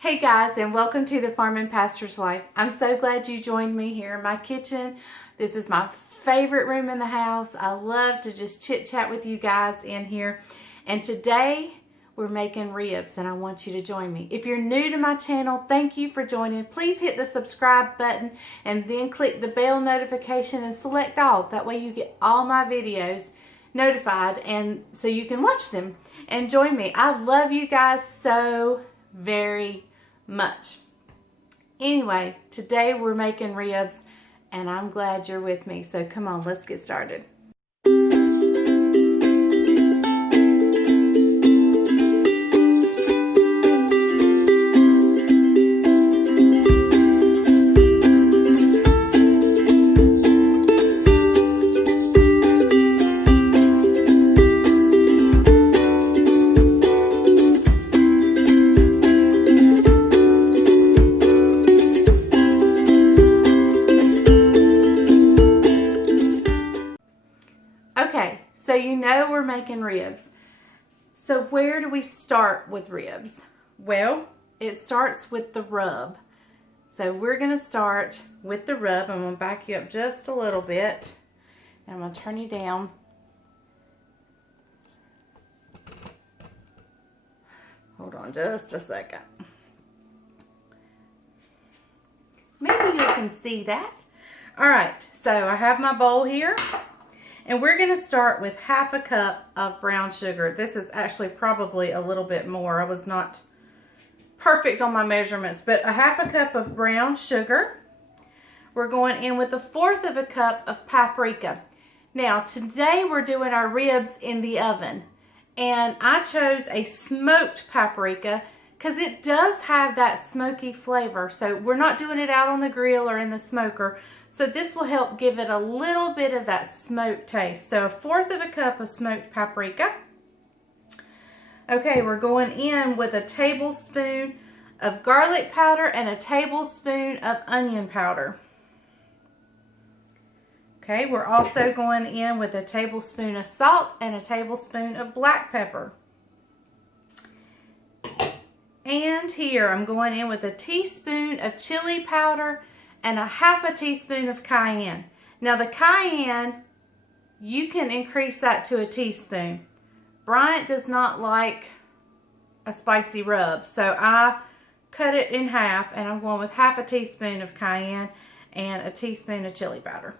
Hey guys, and welcome to the Farm and Pastor's Life. I'm so glad you joined me here in my kitchen. This is my favorite room in the house. I love to just chit chat with you guys in here. And today we're making ribs and I want you to join me. If you're new to my channel, thank you for joining. Please hit the subscribe button and then click the bell notification and select all. That way you get all my videos notified and so you can watch them and join me. I love you guys so very much. Anyway, today we're making ribs and I'm glad you're with me. So come on, let's get started. Okay, so you know we're making ribs. So where do we start with ribs? Well, it starts with the rub. So we're going to start with the rub. I'm going to back you up just a little bit. And I'm going to turn you down. Hold on just a second. Maybe you can see that. All right, so I have my bowl here. And we're going to start with half a cup of brown sugar. This is actually probably a little bit more. I was not perfect on my measurements, but a half a cup of brown sugar. We're going in with 1/4 of a cup of paprika. Now, today we're doing our ribs in the oven. And I chose a smoked paprika because it does have that smoky flavor. So we're not doing it out on the grill or in the smoker. So this will help give it a little bit of that smoked taste. So 1/4 of a cup of smoked paprika. Okay, we're going in with a tablespoon of garlic powder and a tablespoon of onion powder. Okay, we're also going in with a tablespoon of salt and a tablespoon of black pepper. And here I'm going in with a teaspoon of chili powder and a 1/2 teaspoon of cayenne. Now the cayenne, you can increase that to a teaspoon. Bryant does not like a spicy rub, so I cut it in half and I'm going with 1/2 teaspoon of cayenne and a teaspoon of chili powder.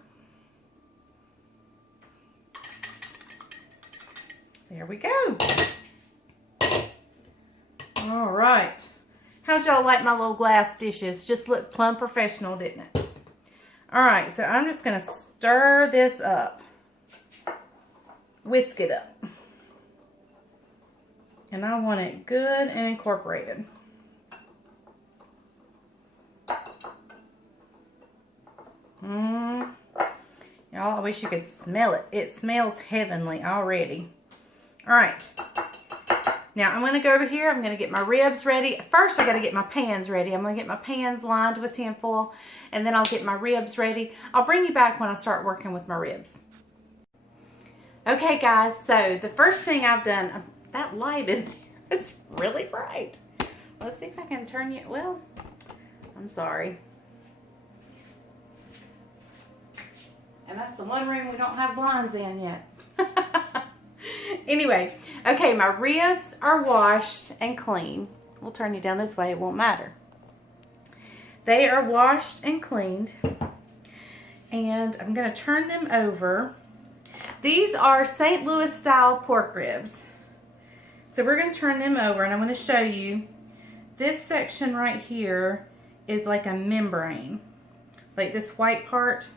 There we go. All right. How'd y'all like my little glass dishes? Just looked plumb professional, didn't it? All right, so I'm just going to stir this up. Whisk it up. And I want it good and incorporated. Y'all, I wish you could smell it. It smells heavenly already. All right. Now I'm going to go over here. I'm going to get my ribs ready. First I got to get my pans ready. I'm going to get my pans lined with tin foil and then I'll get my ribs ready. I'll bring you back when I start working with my ribs. Okay guys, so the first thing I've done, that light in there is really bright. Let's see if I can turn you, well, I'm sorry. And that's the one room we don't have blinds in yet. Anyway, okay, my ribs are washed and clean. We'll turn you down this way, it won't matter. They are washed and cleaned. And I'm going to turn them over. These are St. Louis style pork ribs. So we're going to turn them over and I'm going to show you. This section right here is like a membrane. Like this white part.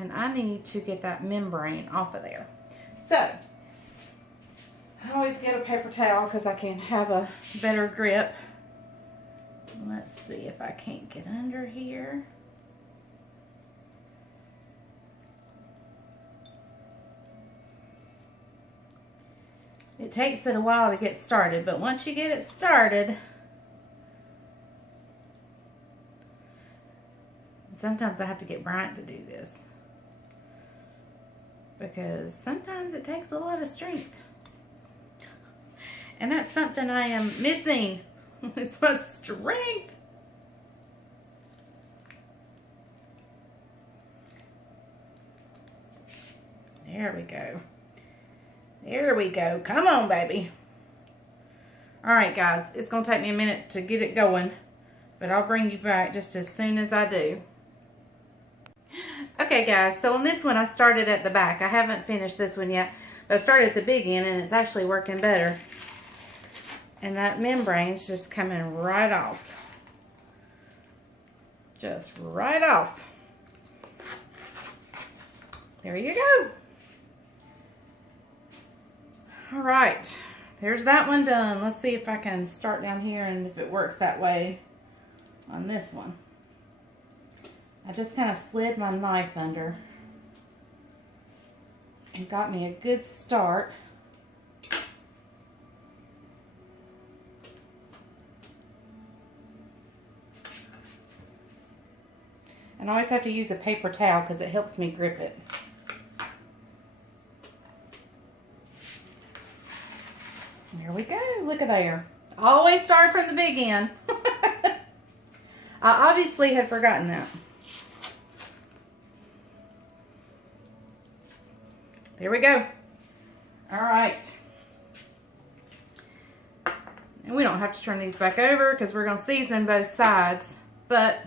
And I need to get that membrane off of there. So, I always get a paper towel because I can have a better grip. Let's see if I can't get under here. It takes it a while to get started, but once you get it started, sometimes I have to get Bryant to do this. Because sometimes it takes a lot of strength. And that's something I am missing. It's my strength. There we go. There we go. Come on, baby. All right, guys. It's going to take me a minute to get it going, but I'll bring you back just as soon as I do. Okay, guys. So on this one, I started at the back. I haven't finished this one yet, but I started at the big end, and it's actually working better. And that membrane's just coming right off. Just right off. There you go. All right, there's that one done. Let's see if I can start down here and if it works that way on this one. I just kind of slid my knife under and got me a good start. And I always have to use a paper towel because it helps me grip it. There we go. Look at there. Always start from the big end. I obviously had forgotten that. There we go. All right. And we don't have to turn these back over because we're going to season both sides. But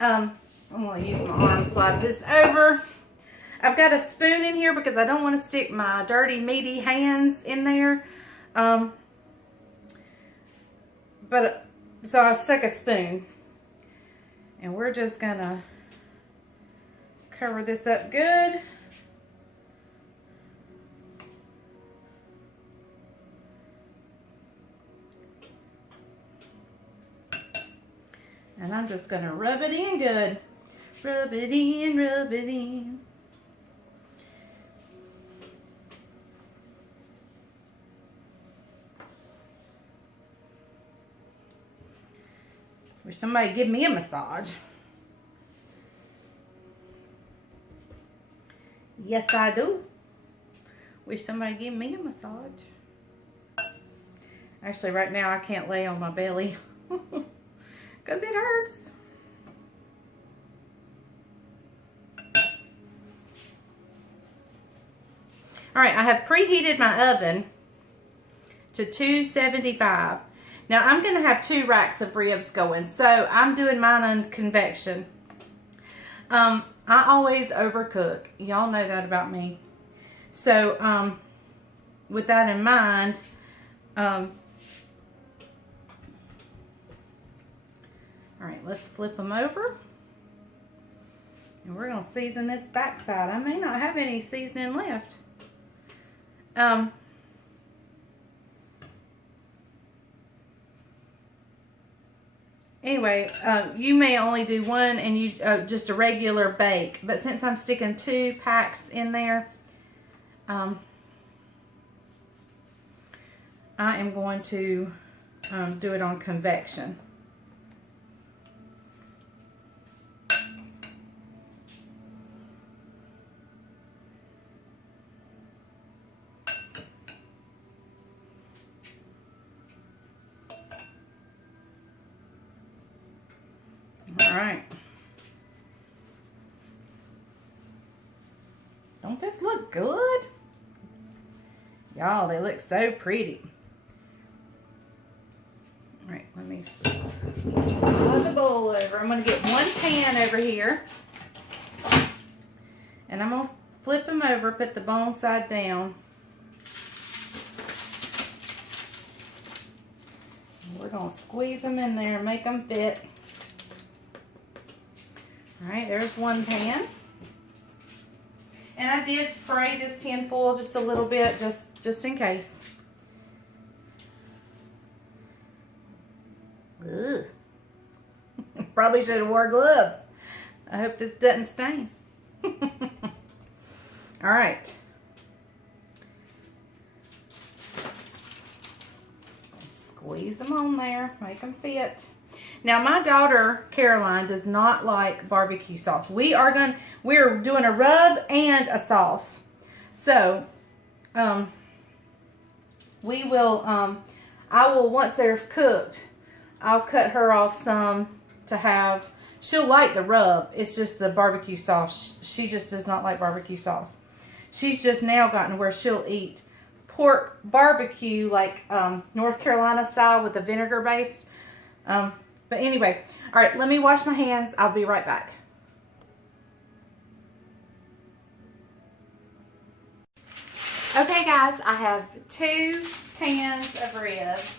I'm going to use my arm, slide this over. I've got a spoon in here because I don't want to stick my dirty, meaty hands in there. So I stuck a spoon, and we're just gonna cover this up good. And I'm just gonna rub it in good. Rub it in, rub it in. Wish somebody give me a massage. Yes, I do. Wish somebody give me a massage. Actually, right now I can't lay on my belly because it hurts. All right, I have preheated my oven to 275. Now, I'm going to have 2 racks of ribs going, so I'm doing mine on convection. I always overcook. Y'all know that about me. So, with that in mind, all right, let's flip them over. And we're going to season this backside. I may not have any seasoning left. Anyway, you may only do one and you just a regular bake, but since I'm sticking 2 packs in there, I am going to do it on convection. All right. Don't this look good? Y'all, they look so pretty. All right, let me slide the bowl over. I'm going to get 1 pan over here. And I'm going to flip them over, put the bone side down. We're going to squeeze them in there and make them fit. All right, there's 1 pan. And I did spray this tin foil just a little bit, just in case. Ugh. Probably should have wore gloves. I hope this doesn't stain. All right. Squeeze them on there, make them fit. Now, my daughter, Caroline, does not like barbecue sauce. We're doing a rub and a sauce. So, we're we will, I will, once they're cooked, I'll cut her off some to have. She'll like the rub. It's just the barbecue sauce. She just does not like barbecue sauce. She's just now gotten where she'll eat pork barbecue, like North Carolina style with the vinegar based. But anyway, all right, let me wash my hands. I'll be right back. Okay guys, I have 2 cans of ribs,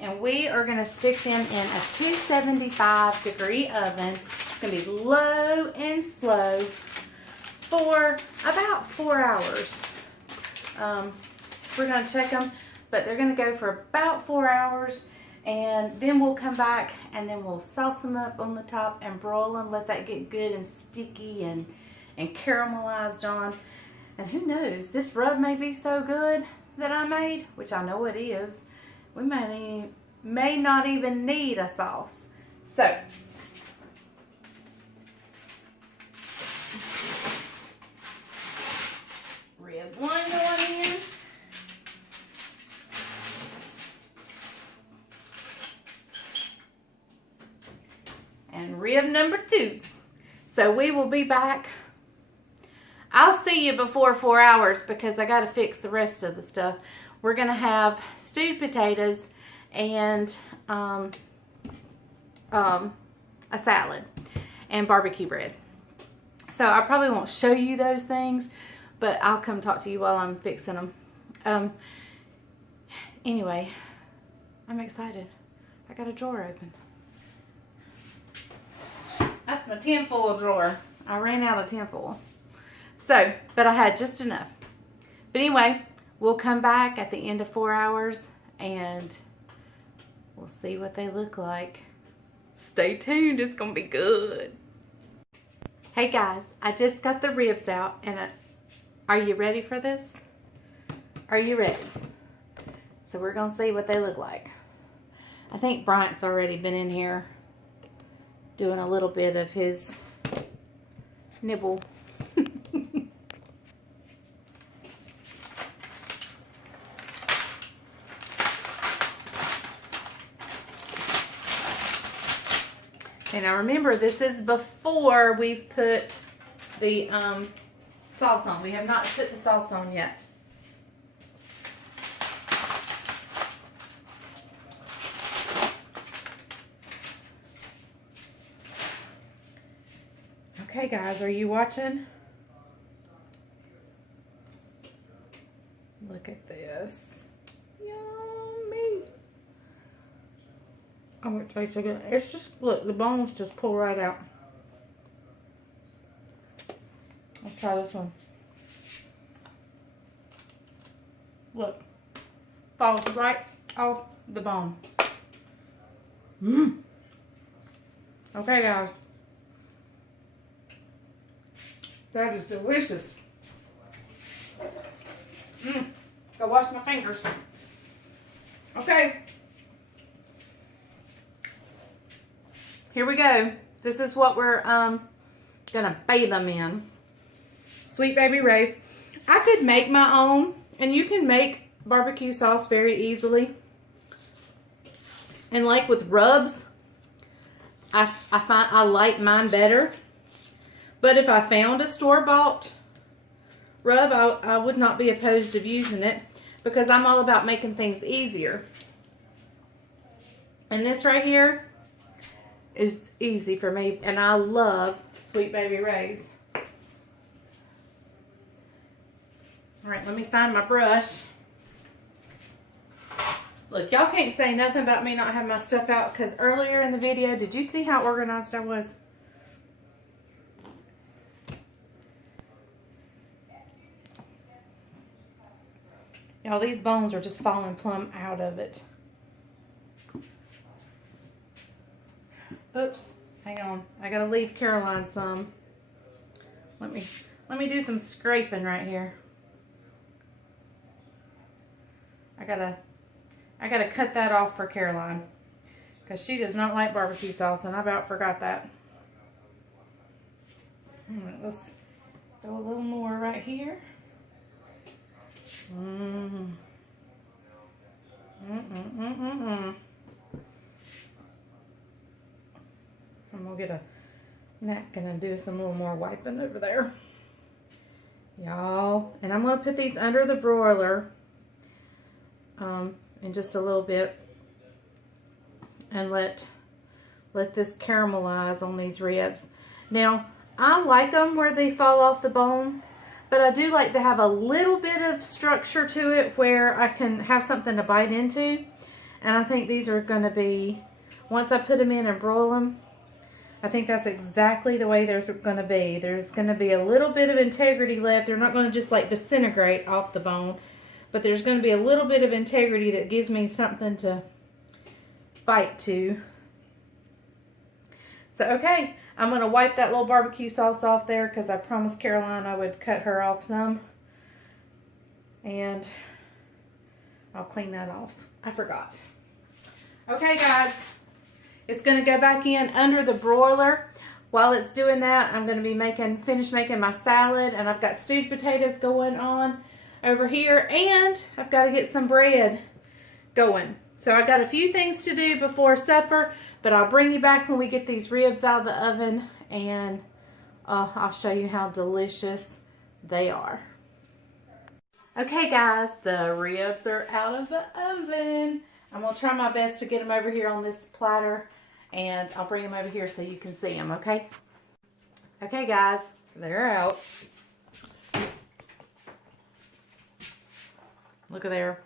and we are going to stick them in a 275 degree oven. It's going to be low and slow for about 4 hours. We're going to check them, but they're going to go for about 4 hours, and then we'll come back and then we'll sauce them up on the top and broil them, let that get good and sticky and caramelized on. And who knows, this rub may be so good that I made, which I know it is, we may not even need a sauce. So, rib 1 going in. And rib number 2. So we will be back. I'll see you before 4 hours because I got to fix the rest of the stuff. We're going to have stewed potatoes and a salad and barbecue bread. So I probably won't show you those things, but I'll come talk to you while I'm fixing them. Anyway, I'm excited. I got a drawer open. That's my tinfoil drawer. I ran out of tinfoil. So, but I had just enough. But anyway, we'll come back at the end of 4 hours and we'll see what they look like. Stay tuned, it's gonna be good. Hey guys, I just got the ribs out, and are you ready for this? Are you ready? So we're gonna see what they look like. I think Bryant's already been in here doing a little bit of his nibble. And now remember, this is before we've put the sauce on. We have not put the sauce on yet. Okay guys, are you watching? Look at this. Yummy. Oh, it tastes so good. It's just, look, the bones just pull right out. Let's try this one. Look. Falls right off the bone. Mmm. Okay, guys. That is delicious. Mmm. Go wash my fingers. Okay. Here we go. This is what we're gonna bathe them in. Sweet Baby Ray's. I could make my own, and you can make barbecue sauce very easily. And like with rubs, I find I like mine better. But if I found a store-bought rub, I would not be opposed of using it because I'm all about making things easier. And this right here is easy for me, and I love Sweet Baby Ray's. All right, let me find my brush. Look, y'all can't say nothing about me not having my stuff out, because earlier in the video, did you see how organized I was? Y'all, these bones are just falling plumb out of it. Oops, hang on. I gotta leave Caroline some. Let me do some scraping right here. I gotta cut that off for Caroline because she does not like barbecue sauce, and I about forgot that. All right, let's go a little more right here. I'm gonna get a napkin and do some little more wiping over there, y'all. And I'm gonna put these under the broiler in just a little bit and let this caramelize on these ribs. Now, I like them where they fall off the bone, but I do like to have a little bit of structure to it where I can have something to bite into. And I think these are going to be, once I put them in and broil them, I think that's exactly the way they're going to be. There's going to be a little bit of integrity left. They're not going to just like disintegrate off the bone, but there's going to be a little bit of integrity that gives me something to bite to. So, okay, I'm going to wipe that little barbecue sauce off there because I promised Caroline I would cut her off some. And I'll clean that off. I forgot. Okay, guys. It's going to go back in under the broiler. While it's doing that, I'm going to be finish making my salad. And I've got stewed potatoes going on over here. And I've got to get some bread going. So I've got a few things to do before supper. But I'll bring you back when we get these ribs out of the oven. And I'll show you how delicious they are. Okay, guys. The ribs are out of the oven. I'm going to try my best to get them over here on this platter, and I'll bring them over here so you can see them, okay? Okay, guys, they're out. Look at there.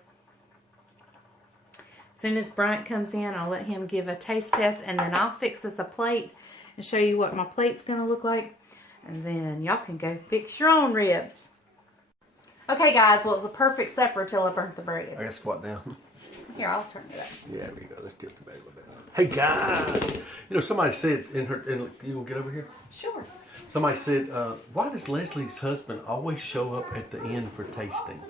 As soon as Bryant comes in, I'll let him give a taste test, and then I'll fix us a plate and show you what my plate's going to look like, and then y'all can go fix your own ribs. Okay, guys, well, it was a perfect supper until I burnt the bread. I got to squat down. Here, I'll turn it up. Yeah, there we go. Let's tilt the bag a little bit. Hey, guys. You know, somebody said you going to get over here? Sure. Somebody said, why does Leslie's husband always show up at the end for tasting?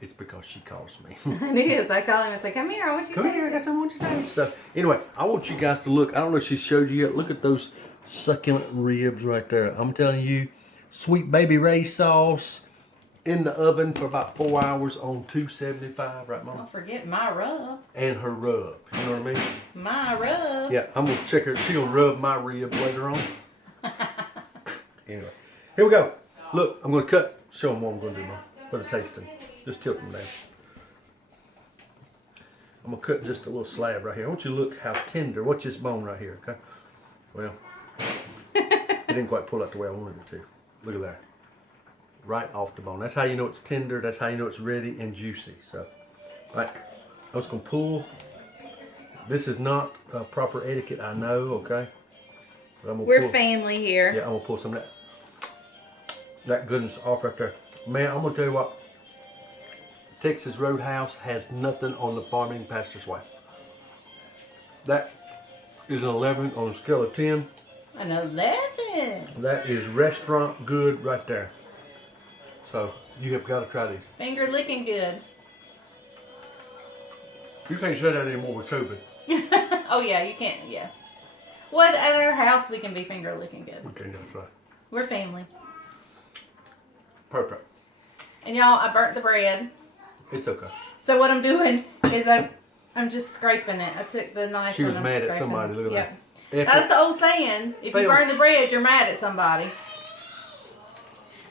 It's because she calls me. It is. I call him and say, come here, I want you to taste. Come here, I got something I want you to taste. So, anyway, I want you guys to look. I don't know if she showed you yet. Look at those succulent ribs right there. I'm telling you, sweet baby Ray sauce. In the oven for about 4 hours on 275, right, Mom? Don't forget my rub. And her rub. You know what I mean? My rub. Yeah, I'm going to check her. She's going to rub my rib later on. Anyway, here we go. Look, I'm going to cut. Show them what I'm going to do, Mom, for the tasting. Just tilt them down. I'm going to cut just a little slab right here. I want you to look how tender. Watch this bone right here, okay? Well, it didn't quite pull out the way I wanted it to. Look at that. Right off the bone. That's how you know it's tender. That's how you know it's ready and juicy. So, right, I'm just gonna pull. This is not proper etiquette, I know. Okay, but I'm gonna We're family here. Yeah, I'm gonna pull some of that goodness off right there. Man, I'm gonna tell you what. Texas Roadhouse has nothing on the farming pastor's wife. That is an 11 on a scale of 10. An 11. That is restaurant good right there. So, you have got to try these. Finger licking good. You can't say that anymore with COVID. Oh, yeah, you can't, yeah. Well, at our house, we can be finger licking good. Okay, that's right. We're family. Perfect. And y'all, I burnt the bread. It's okay. So what I'm doing is I'm just scraping it. I took the knife She was and mad I'm at somebody. Look at Yep. that. That's the old saying. If you Fail. burn the bread, you're mad at somebody.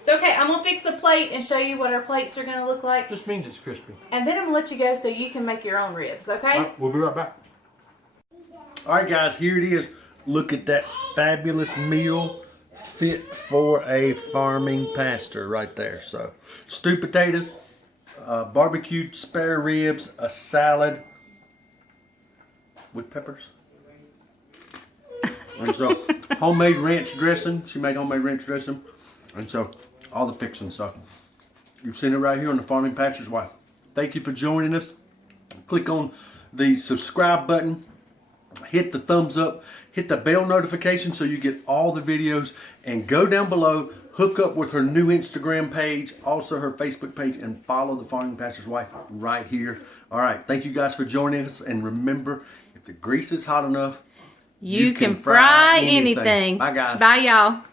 So, okay, I'm going to fix the plate and show you what our plates are going to look like. Just means it's crispy. And then I'm going to let you go so you can make your own ribs, okay? All right, we'll be right back. All right, guys, here it is. Look at that fabulous meal fit for a farming pastor right there. So, stewed potatoes, barbecued spare ribs, a salad with peppers. And so, homemade ranch dressing. She made homemade ranch dressing. And so, all the fixing stuff. You've seen it right here on the Farming Pastor's Wife. Thank you for joining us. Click on the subscribe button. Hit the thumbs up. Hit the bell notification so you get all the videos. And go down below. Hook up with her new Instagram page. Also her Facebook page. And follow the Farming Pastor's Wife right here. Alright, thank you guys for joining us. And remember, if the grease is hot enough, you can fry anything. Bye, guys. Bye, y'all.